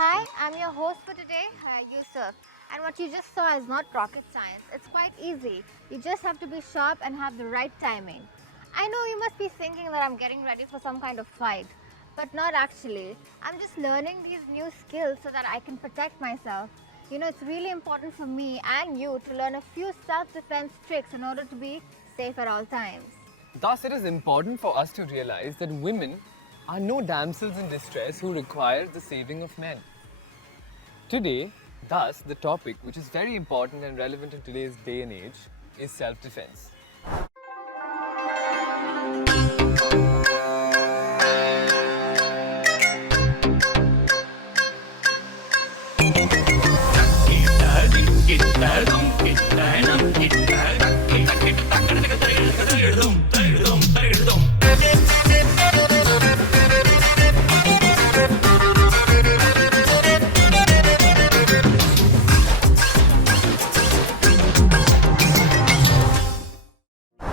Hi, I'm your host for today, Yusuf. And what you just saw is not rocket science. It's quite easy. You just have to be sharp and have the right timing. I know you must be thinking that I'm getting ready for some kind of fight, but not actually. I'm just learning these new skills so that I can protect myself. You know, it's really important for me and you to learn a few self defense tricks in order to be safe at all times. Thus, it is important for us to realize that women are no damsels in distress who require the saving of men. Today, thus, the topic, which is very important and relevant in today's day and age, is self defense.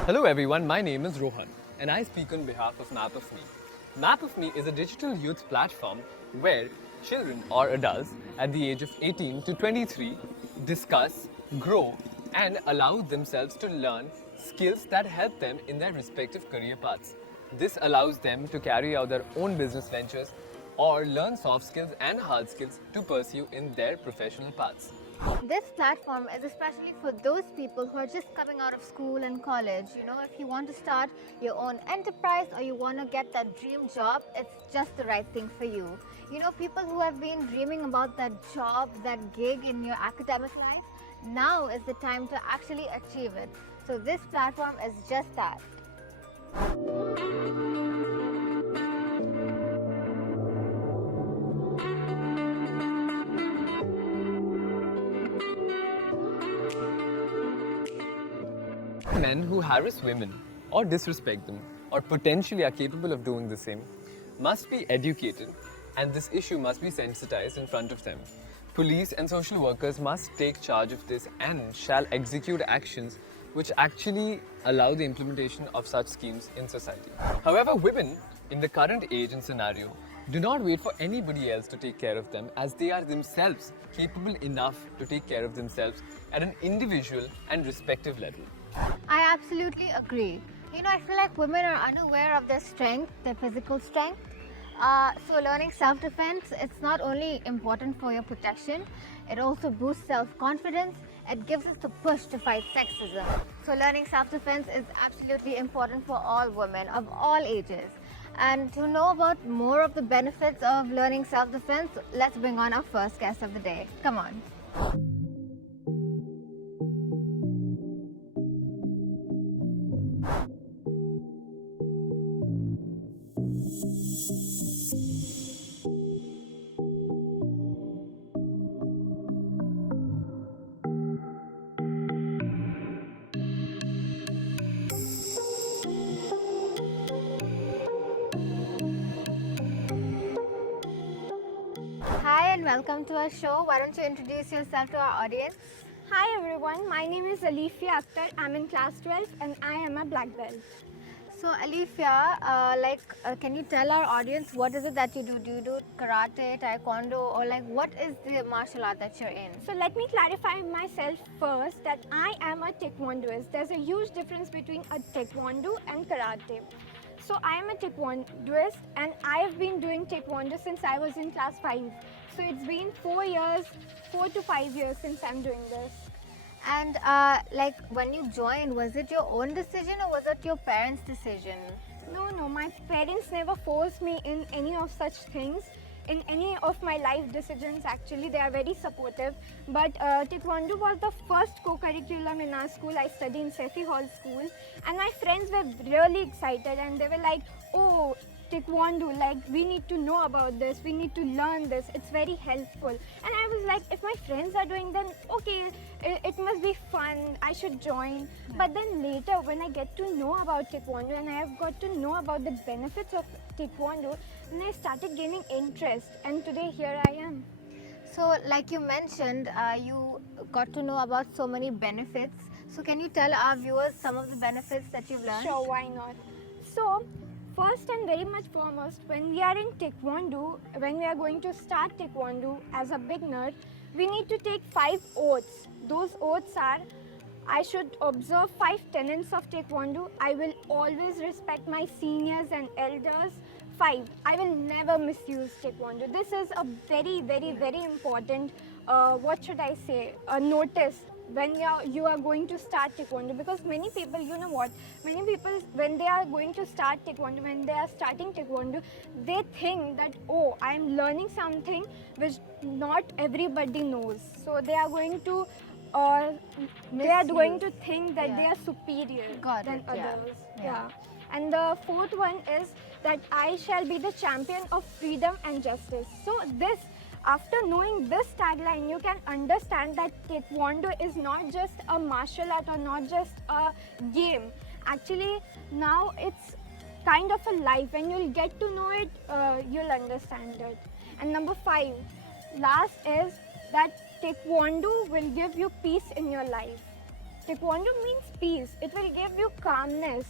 Hello everyone, my name is Rohan and I speak on behalf of Map of Me. Map of Me is a digital youth platform where children or adults at the age of 18 to 23 discuss, grow and allow themselves to learn skills that help them in their respective career paths. This allows them to carry out their own business ventures or learn soft skills and hard skills to pursue in their professional paths. This platform is especially for those people who are just coming out of school and college. You know, if you want to start your own enterprise or you want to get that dream job, it's just the right thing for you. You know, people who have been dreaming about that job, that gig in your academic life, now is the time to actually achieve it. So this platform is just that. Men who harass women or disrespect them or potentially are capable of doing the same must be educated and this issue must be sensitized in front of them. Police and social workers must take charge of this and shall execute actions which actually allow the implementation of such schemes in society. However, women in the current age and scenario do not wait for anybody else to take care of them as they are themselves capable enough to take care of themselves at an individual and respective level. I absolutely agree. You know, I feel like women are unaware of their strength, their physical strength. So learning self-defense, it's not only important for your protection, it also boosts self-confidence. It gives us the push to fight sexism. So learning self-defense is absolutely important for all women of all ages. And to know about more of the benefits of learning self-defense, let's bring on our first guest of the day. Come on. Hi and welcome to our show. Why don't you introduce yourself to our audience? Hi everyone, my name is Alifia Akhtar. I'm in class 12 and I am a black belt. So Alifia, can you tell our audience what is it that you do? Do you do karate, taekwondo, or like what is the martial art that you're in? So let me clarify myself first that I am a taekwondoist. There's a huge difference between a taekwondo and karate. So I am a taekwondoist and I have been doing taekwondo since I was in class 5. So it's been 4 to 5 years since I'm doing this. And like when you joined, was it your own decision or was it your parents' decision? No, my parents never forced me in any of such things. In any of my life decisions, actually, they are very supportive. But Taekwondo was the first co-curriculum in our school. I studied in Sefi Hall School. And my friends were really excited and they were like, oh, Taekwondo, like we need to know about this, we need to learn this, it's very helpful. And I was like, if my friends are doing then okay, it must be fun, I should join. But then later when I get to know about Taekwondo and I have got to know about the benefits of Taekwondo, then I started gaining interest and today here I am. So like you mentioned, you got to know about so many benefits. So can you tell our viewers some of the benefits that you've learned? Sure, why not? So First and very much foremost, when we are in Taekwondo, when we are going to start Taekwondo as a beginner, we need to take 5 oaths. Those oaths are, I should observe 5 tenets of Taekwondo. I will always respect my seniors and elders. 5, I will never misuse Taekwondo. This is a very, very, very important, what should I say, a notice when you are going to start Taekwondo, because many people, you know what, many people when they are going to start Taekwondo, when they are starting Taekwondo, they think that, oh, I am learning something which not everybody knows, so they are going to think that Yeah. they are superior Got than it, yeah. others. Yeah. And the fourth one is that I shall be the champion of freedom and justice. So this, after knowing this tagline, you can understand that Taekwondo is not just a martial art or not just a game. Actually, now it's kind of a life. When you'll get to know it, you'll understand it. And number 5, last is that Taekwondo will give you peace in your life. Taekwondo means peace. It will give you calmness.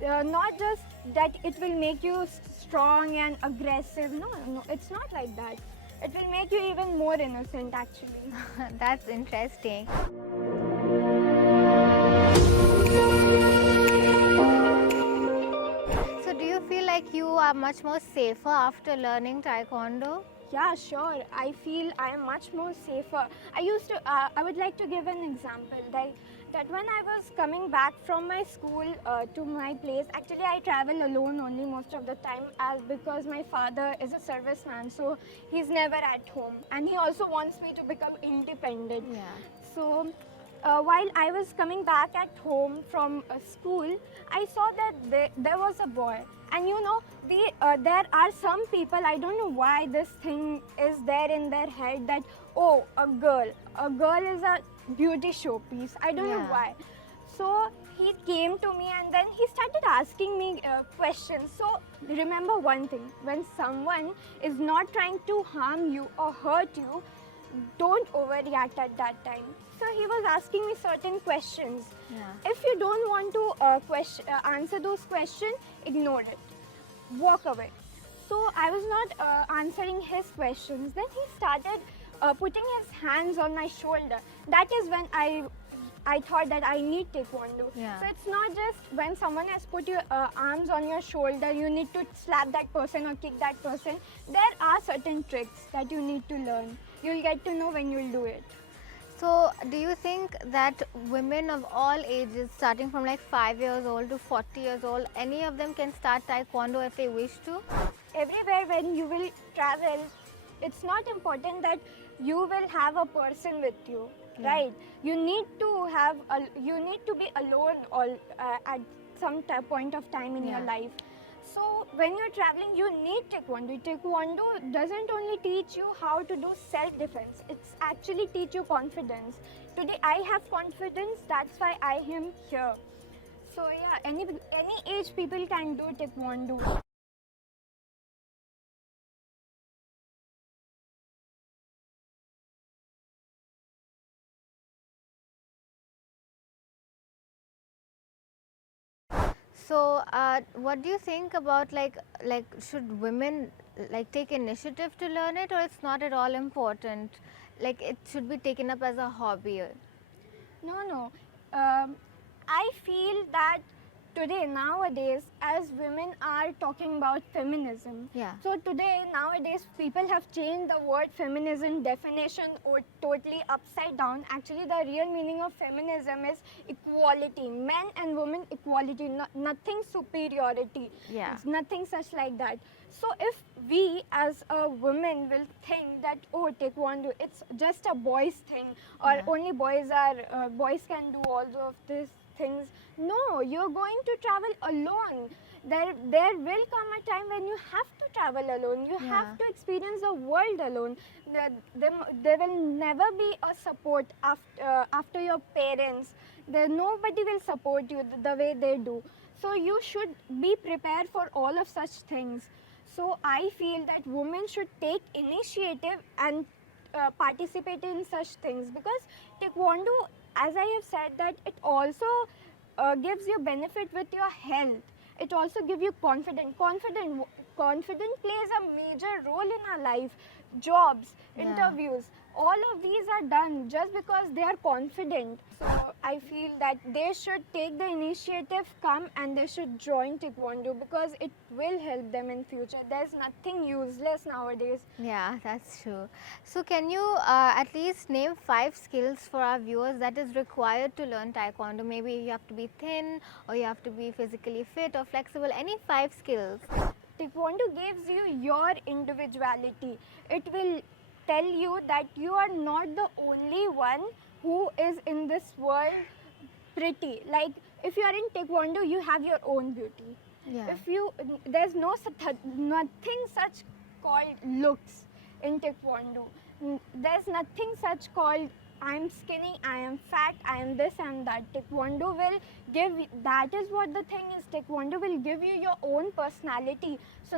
Not just that it will make you strong and aggressive. No, it's not like that. It will make you even more innocent actually. That's interesting. So do you feel like you are much more safer after learning Taekwondo? Yeah, sure. I feel I am much more safer. I would like to give an example that when I was coming back from my school to my place, actually I travel alone only most of the time because my father is a serviceman, so he's never at home, and he also wants me to become independent. Yeah. So while I was coming back at home from school, I saw that there was a boy. And you know, there are some people, I don't know why this thing is there in their head that, oh, a girl is a beauty showpiece. I don't know Yeah. why. So he came to me and then he started asking me questions. So remember one thing, when someone is not trying to harm you or hurt you, don't overreact at that time. So he was asking me certain questions. Yeah. If you don't want to answer those questions, ignore it. Walk away. So I was not answering his questions. Then he started putting his hands on my shoulder. That is when I thought that I need Taekwondo. Yeah. So it's not just when someone has put your arms on your shoulder, you need to slap that person or kick that person. There are certain tricks that you need to learn. You'll get to know when you'll do it. So do you think that women of all ages, starting from like 5 years old to 40 years old, any of them can start Taekwondo if they wish to? Everywhere when you will travel, it's not important that you will have a person with you, right? You need to be alone at some point of time in your Yeah. life. So when you're traveling, you need Taekwondo. Taekwondo doesn't only teach you how to do self-defense. It's actually teach you confidence. Today I have confidence. That's why I am here. So yeah, any age people can do Taekwondo. So what do you think about like should women like take initiative to learn it, or it's not at all important? Like it should be taken up as a hobby? No. I feel that today, nowadays, as women are talking about feminism. Yeah. So today, nowadays, people have changed the word feminism definition or totally upside down. Actually, the real meaning of feminism is equality. Men and women equality, nothing superiority. Yeah. It's nothing such like that. So if we as a woman will think that, oh, Taekwondo, it's just a boys thing, or Yeah. only boys can do all of these things. No, you're going to travel alone. There will come a time when you have to travel alone. You Yeah. have to experience the world alone. There will never be a support after your parents. Nobody will support you the way they do. So you should be prepared for all of such things. So I feel that women should take initiative and participate in such things, because Taekwondo, as I have said, that it also gives you benefit with your health. it also gives you confidence plays a major role in our life. Jobs, Yeah. interviews, all of these are done just because they are confident. So I feel that they should take the initiative, come and they should join taekwondo because it will help them in future. There's nothing useless nowadays. Yeah, that's true. So, can you at least name 5 skills for our viewers that is required to learn taekwondo? Maybe you have to be thin, or you have to be physically fit or flexible. Any 5 skills? Taekwondo gives you your individuality. It will tell you that you are not the only one who is in this world pretty. Like if you are in taekwondo, you have your own beauty. Yeah. If you, there's nothing such called looks in taekwondo. There's nothing such called I am skinny, I am fat, I am this and that. Taekwondo will give, that is what the thing is, taekwondo will give you your own personality. So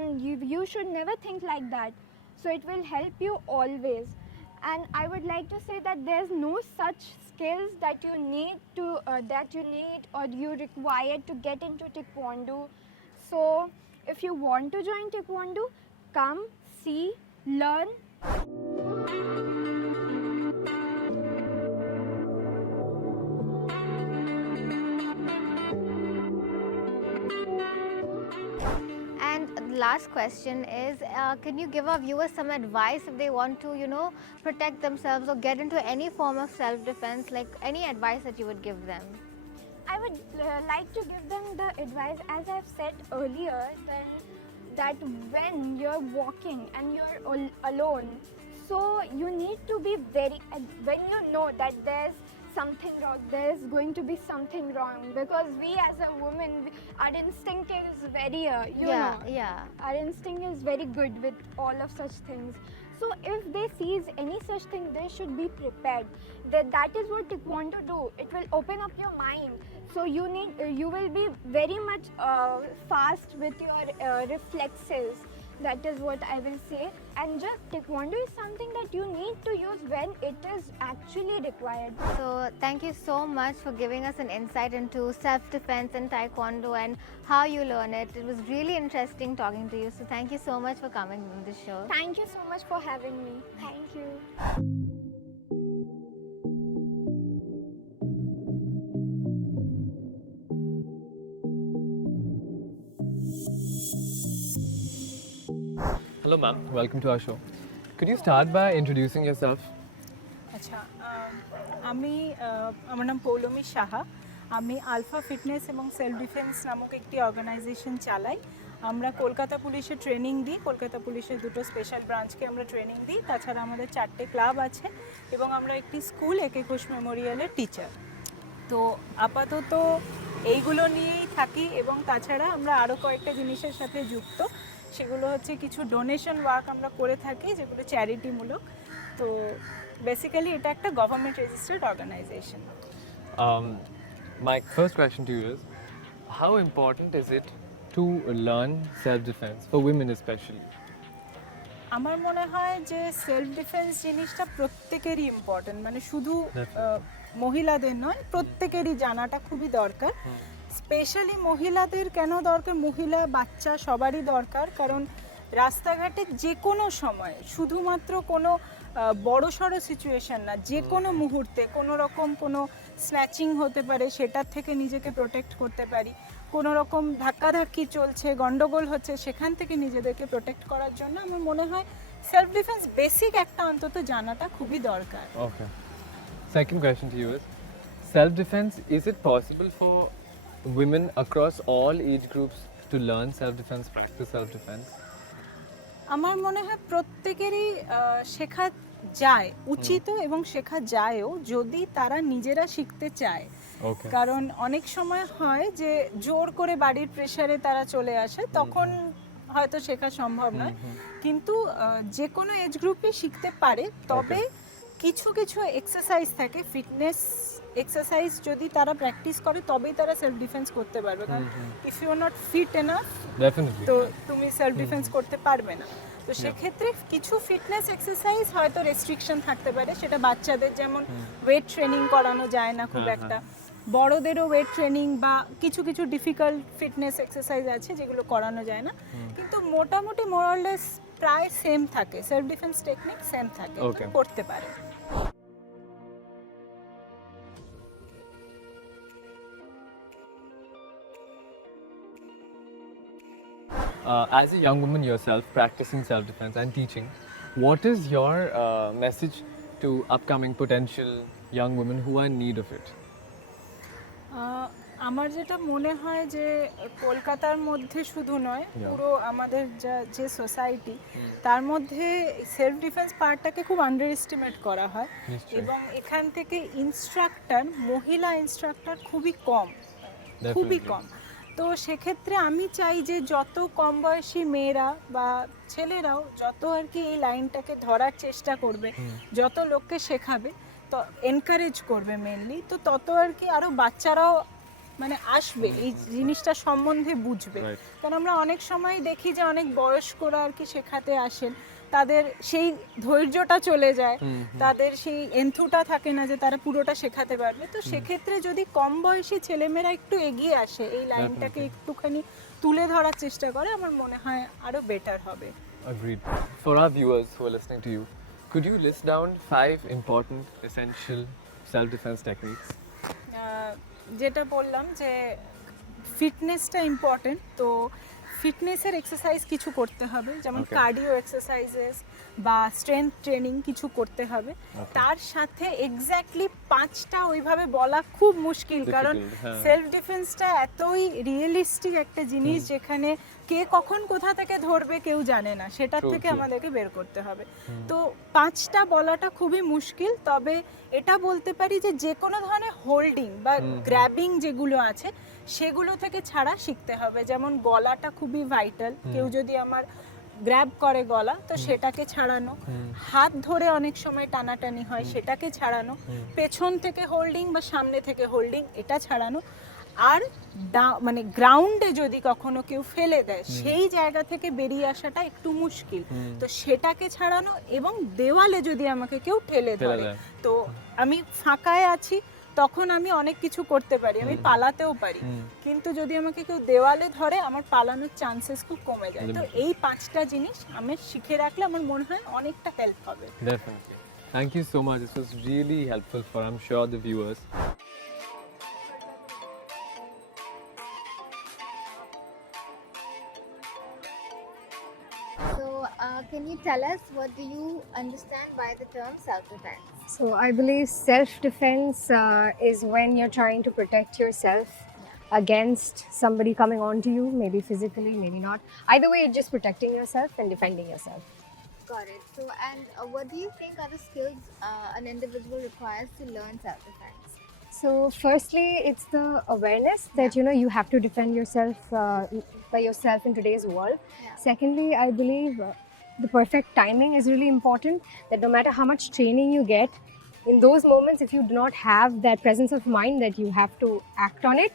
you should never think like that. So it will help you always. And I would like to say that there's no such skills that you need or you require to get into taekwondo. So if you want to join taekwondo, come, see, learn. And the last question is, can you give our viewers some advice if they want to, protect themselves or get into any form of self-defense? Like any advice that you would give them? I would like to give them the advice, as I've said earlier, that when you're walking and you're alone, so you need to be very, when you know that there's something wrong, there's going to be something wrong, because we as a woman, our instinct is very, our instinct is very good with all of such things. So if they sees any such thing, they should be prepared. That is what taekwondo do. It will open up your mind. So you will be very much fast with your reflexes. That is what I will say. And just taekwondo is something that you need to use when it is actually required. So thank you so much for giving us an insight into self-defense and taekwondo and how you learn it. It was really interesting talking to you. So thank you so much for coming on the show. Thank you so much for having me. Thank you. Hello ma'am, welcome to our show. Could you start by introducing yourself? আচ্ছা আমি আমার নাম পৌলমী সাহা। আমি alpha fitness এবং self defence নামক একটি organisation চালাই। আমরা কলকাতা পুলিশে ট্রেনিং দিই, কলকাতা পুলিশের দুটো স্পেশাল ব্রাঞ্চকে আমরা ট্রেনিং দিই। তাছাড়া আমাদের 4টে ক্লাব আছে এবং আমরা একটি স্কুল একে ঘোষ মেমোরিয়ালের টিচার। তো আপাতত এইগুলো নিয়েই থাকি এবং তাছাড়া আমরা আরও কয়েকটা জিনিসের সাথে যুক্ত। সেগুলো হচ্ছে কিছু ডোনেশন ওয়ার্ক আমরা করে থাকি, যেগুলো চ্যারিটিমূলক। তো বেসিক্যালি এটা একটা government registered organisation. My first question to you is, how important is it to learn self-defense, for women especially? আমার মনে হয় যে সেলফ ডিফেন্স জিনিসটা প্রত্যেকেরই ইম্পর্টেন্ট, মানে শুধু মহিলাদের নয়, প্রত্যেকেরই জানাটা খুবই দরকার। স্পেশালি মহিলাদের কেন দরকার, মহিলা বাচ্চা সবারই দরকার, কারণ রাস্তাঘাটে যে কোনো সময়, শুধুমাত্র কোনো বড় সড়ো সিচুয়েশন না, যে কোনো মুহূর্তে কোনো রকম কোনো স্ন্যাচিং হতে পারে, সেটার থেকে নিজেকে প্রোটেক্ট করতে পারি। কোনো রকম ধাক্কাধাক্কি চলছে, গন্ডগোল হচ্ছে, সেখান থেকে নিজেদেরকে প্রোটেক্ট করার জন্য আমার মনে হয় সেলফ ডিফেন্স বেসিক একটা অন্তত জানাটা খুবই দরকার। Okay. Second question to you is, self-defense, is it possible for women across all age groups to learn self-defense, practice self-defense? আমার মনে হয় প্রত্যেকেরই শেখা যায়, উচিত এবং শেখা যায়ও, যদি তারা নিজেরা শিখতে চায়। Okay. কারণ অনেক সময় হয় যে জোর করে বাড়ির প্রেসারে তারা চলে আসে, তখন হয়তো শেখা সম্ভব নয়। কিন্তু যে কোনো এজ গ্রুপে শিখতে পারে, তবে কিছু কিছু এক্সারসাইজ থাকে, ফিটনেস এক্সারসাইজ যদি তারা প্র্যাকটিস করে তবেই তারা সেলফ ডিফেন্স করতে পারবে। কারণ if you are not fit enough, Definitely. তো তুমি সেলফ ডিফেন্স করতে পারবে না। তো সেক্ষেত্রে কিছু ফিটনেস এক্সারসাইজ হয়তো রেস্ট্রিকশন থাকতে পারে, সেটা বাচ্চাদের যেমন ওয়েট ট্রেনিং করানো যায় না খুব একটা, বড়দেরও ওয়েট ট্রেনিং বা কিছু কিছু ডিফিকাল্ট ফিটনেস এক্সারসাইজ আছে যেগুলো করানো যায় না, কিন্তু মোটামুটি মোরাললেস প্রায় সেম থাকে, সেলফ ডিফেন্স টেকনিক সেম থাকে, Okay. করতে পারে। As a young woman yourself, practicing self-defense and teaching, what is your message to upcoming potential young women who are in need of it? আমার যেটা মনে হয় যে কলকাতার মধ্যে শুধু নয়, পুরো আমাদের যে সোসাইটি তার মধ্যে সেলফ ডিফেন্স পার্টটাকে খুব আন্ডার এস্টিমেট করা হয়, এবং এখান থেকে ইনস্ট্রাক্টর, মহিলা ইনস্ট্রাক্টর খুবই কম, খুবই কম। তো সেক্ষেত্রে আমি চাই যে যত কম বয়সী মেয়েরা বা ছেলেরাও যত আর কি এই লাইনটাকে ধরার চেষ্টা করবে, যত লোককে শেখাবে, তো এনকারেজ করবে মেনলি, তো তত আর কি আরও বাচ্চারাও মানে আসবে এই জিনিসটা সম্বন্ধে বুঝবে। কারণ আমরা অনেক সময় দেখি যে অনেক বয়স্করা আর কি শেখাতে আসেন, তাদের সেই ধৈর্যটা চলে যায়, তাদের সেই এন্থুটা থাকে না যে তারা পুরোটা শেখাতে পারবে। তো সেক্ষেত্রে যদি কম বয়সী ছেলেমেয়েরা একটু এগিয়ে আসে, এই লাইনটাকে একটুখানি তুলে ধরার চেষ্টা করে, আমার মনে হয় আরো বেটার হবে। Agreed. For our viewers who are listening to you, could you list down 5 important, essential self-defense techniques? যেটা বললাম যে ফিটনেসটা ইম্পর্টেন্ট, তো ফিটনেসের এক্সারসাইজ কিছু করতে হবে, যেমন কার্ডিও এক্সারসাইজেস বা স্ট্রেংথ ট্রেনিং কিছু করতে হবে। তার সাথে এক্স্যাক্টলি 5টা ওইভাবে বলা খুব মুশকিল, কারণ সেলফ ডিফেন্সটা এতই রিয়েলিস্টিক একটা জিনিস যেখানে কে কখন কোথা থেকে ধরবে কেউ জানে না, সেটার থেকে আমাদেরকে বের করতে হবে। তো 5টা বলাটা খুবই মুশকিল, তবে এটা বলতে পারি যে যে কোনো ধরনের হোল্ডিং বা গ্র্যাবিং যেগুলো আছে সেগুলো থেকে ছাড়া শিখতে হবে। যেমন গলাটা খুবই ভাইটাল, কেউ যদি আমার গ্র্যাব করে গলা, তো সেটাকে ছাড়ানো, হাত ধরে অনেক সময় টানাটানি হয় সেটাকে ছাড়ানো, পেছন থেকে হোল্ডিং বা সামনে থেকে হোল্ডিং এটা ছাড়ানো, আর মানে গ্রাউন্ডে যদি কখনো কেউ ফেলে দেয় সেই জায়গা থেকে বেরিয়ে আসাটা একটু মুশকিল, তো সেটাকে ছাড়ানো, এবং দেওয়ালে যদি আমাকে কেউ ঠেলে ধরে, তো আমি ফাঁকায় আছি তখন আমি অনেক কিছু করতে পারি, আমি পালাতেও পারি, কিন্তু যদি আমাকে কেউ দেওয়ালে ধরে আমার পালানোর চান্সেস খুব কমে যায়। তো এই 5টা জিনিস আমি শিখে রাখলে আমার মনে হয় অনেকটা হেল্প হবে। Definitely. Thank you so much. This was really helpful for, I'm sure, the viewers. So, can you tell us what do you understand by the term self-defense? So I believe self-defense is when you're trying to protect yourself against somebody coming on to you, maybe physically, maybe not. Either way, it's just protecting yourself and defending yourself. Got it. So, and what do you think are the skills an individual requires to learn self-defense? So firstly, it's the awareness that you have to defend yourself by yourself in today's world. Secondly, I believe the perfect timing is really important, that no matter how much training you get, in those moments, if you do not have that presence of mind that you have to act on it,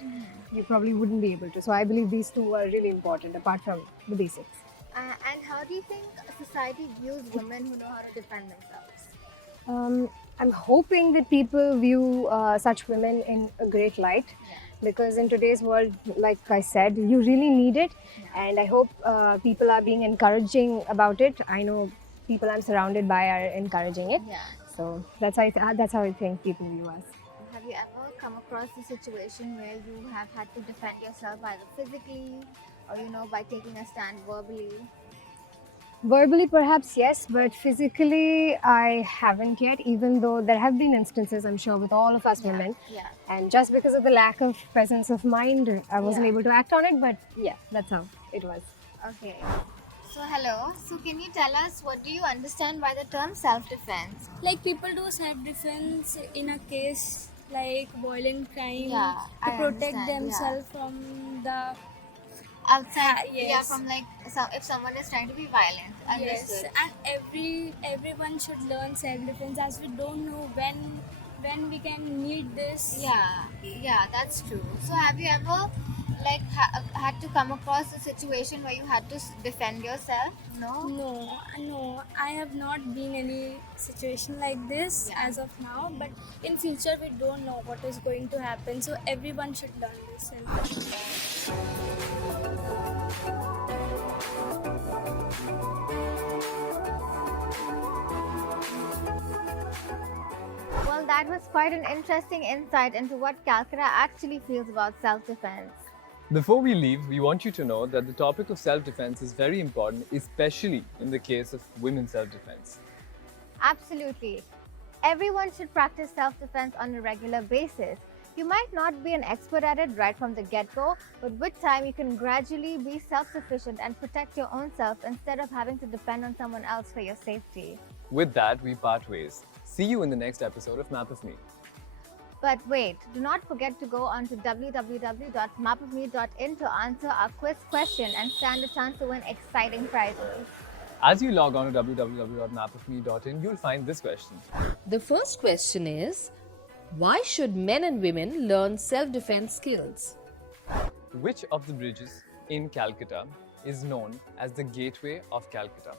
you probably wouldn't be able to. So I believe these two are really important apart from the basics. And how do you think society views women who know how to defend themselves? I'm hoping that people view such women in a great light, because in today's world, like I said, you really need it, and I hope people are being encouraging about it. I know people I'm surrounded by are encouraging it, so that's how I think people view us. Have you ever come across a situation where you have had to defend yourself either physically or by taking a stand verbally? Verbally, perhaps yes, but physically, I haven't yet, even though there have been instances, I'm sure, with all of us women. Yeah. And just because of the lack of presence of mind, I wasn't able to act on it, but yeah, that's how it was. Okay. So, hello. So, can you tell us what do you understand by the term self-defense? Like people do self-defense in a case like violent crime Yeah, to I protect understand, themselves from the Outside, yes. yeah, from like if someone is trying to be violent. Understood. yes, and everyone should learn self-defense, as we don't know when we can need this. Yeah, that's true. So, have you ever like had to come across a situation where you had to defend yourself? No. No, I have not been any situation like this as of now. But in future, we don't know what is going to happen. So everyone should learn this. Well, that was quite an interesting insight into what Calcutta actually feels about self-defense. Before we leave, we want you to know that the topic of self-defense is very important, especially in the case of women's self-defense. Absolutely. Everyone should practice self-defense on a regular basis. You might not be an expert at it right from the get-go, but with time you can gradually be self-sufficient and protect your own self instead of having to depend on someone else for your safety. With that, we part ways. See you in the next episode of Map of Me. But wait, do not forget to go on to www.mapofme.in to answer our quiz question and stand a chance to win exciting prizes. As you log on to www.mapofme.in, you'll find this question. The first question is, why should men and women learn self-defense skills? Which of the bridges in Calcutta is known as the Gateway of Calcutta?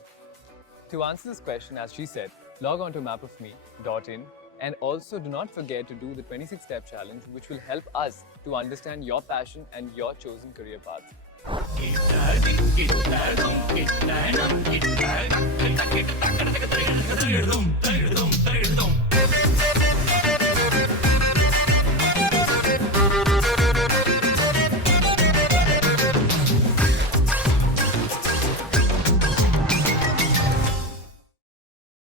To answer this question, as she said, log on to mapofme.in and also do not forget to do the 26-step challenge, which will help us to understand your passion and your chosen career path. It